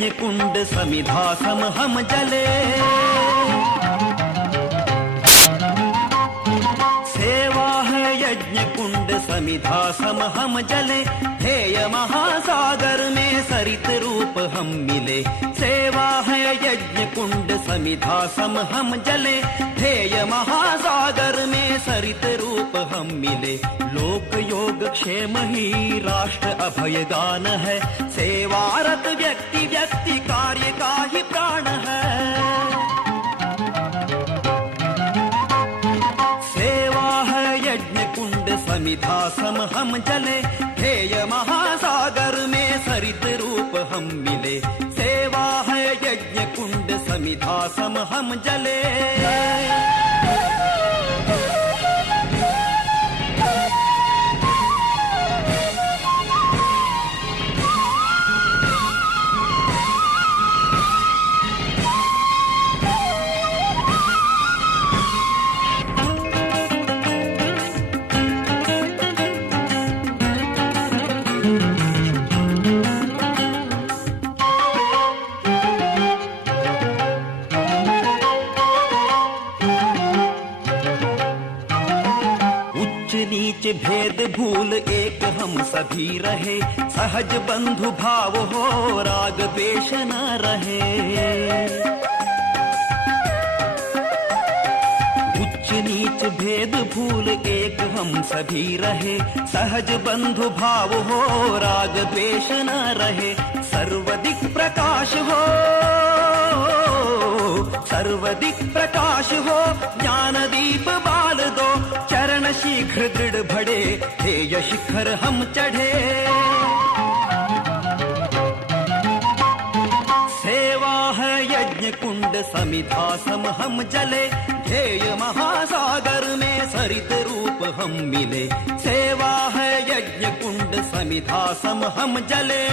यज्ञ कुंड समिधा सम हम जले। सेवा है यज्ञ कुंड समिधा सम हम जले, ध्येय महासागर में सरित रूप हम मिले। सेवा है यज्ञ कुंड समिधा सम हम जले, ध्येय महासागर में सरित रूप हम मिले। लोक योग क्षेम ही राष्ट्र अभय गान है, सेवारत व्यक्ति व्यक्ति कार्य का ही प्राण है। सेवा है यज्ञ कुंड समिधा सम हम जले, ध्येय महासागर में सरित रूप हम मिले। सेवा है यज्ञ कुंड समिधा सम हम जले। नीच भेद भूल एक हम सभी रहे, सहज बंधु भाव हो राग द्वेष न रहे। उच्च नीच भेद भूल एक हम सभी रहे, सहज बंधु भाव हो राग द्वेष न रहे। सर्वदिक प्रकाश हो, सर्वदिक प्रकाश हो, ज्ञान दीप बाल दो, चरण शीघ्र दृढ़ बढ़े, ध्येय शिखर हम चढ़े। सेवा है यज्ञ कुंड समिधा सम हम जले, ध्येय महासागर में सरित रूप हम मिले। सेवा है यज्ञ कुंड समिधा सम हम जले।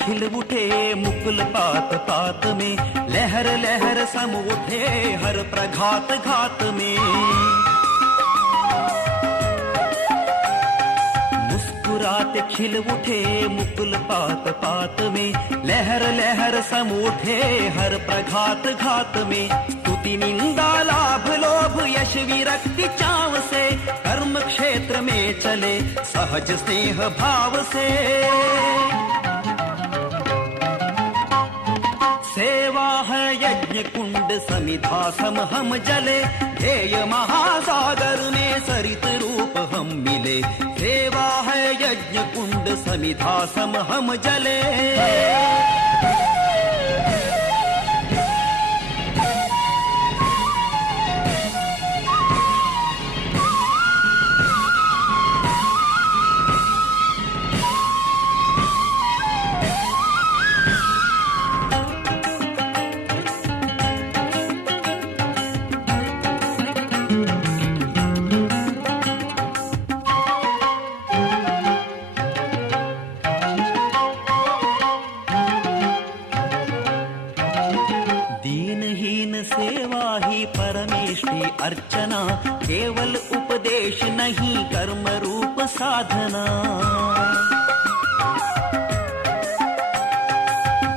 खिल उठे मुकुल पात पात में, लहर लहर सम उठे हर प्रघात घात में। मुस्कुराते खिल उठे मुकुल पात पात में, लहर लहर सम उठे हर प्रघात घात में। स्तुति निंदा लाभ लोभ यश विरक्ति चाव से, कर्म क्षेत्र में चले सहज स्नेह भाव से। सेवा है यज्ञ कुंड समिधा सम हम जले, ध्येय महासागर में सरित रूप हम मिले। सेवा है यज्ञ कुंड समिधा सम हम जले। सेवा ही परमेष्टि अर्चना, केवल उपदेश नहीं कर्म रूप साधना।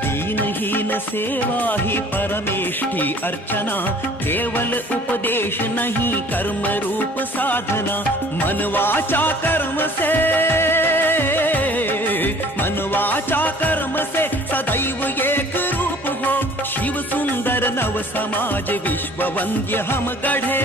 दीनहीन सेवा ही परमेष्टि अर्चना, केवल उपदेश नहीं कर्म रूप साधना। मन वाचा कर्म से, मन वाचा कर्म से सदैव एक रूप हो। शिव सुंदर नव समाज विश्व वंद्य हम गढ़े।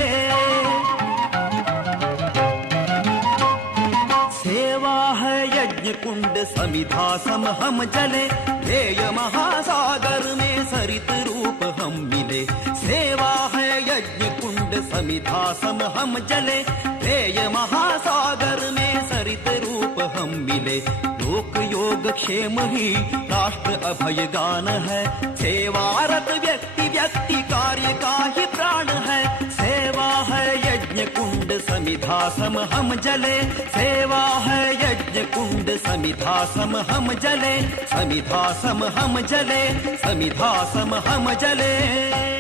सेवा है यज्ञ कुंड समिधा सम हम जले, ध्येय महासागर में सरित रूप हम मिले। सेवा है यज्ञ कुंड समिधा सम हम जले, ध्येय महासागर में सरित रूप हम मिले। लोक योग क्षेम ही राष्ट्र अभय गान है, सेवारत व्यक्ति व्यक्ति कार्य का ही प्राण है। सेवा है यज्ञ कुंड समिधा सम हम जले, सेवा है यज्ञ कुंड समिधा सम हम जले, समिधा सम हम जले, समिधा सम हम जले।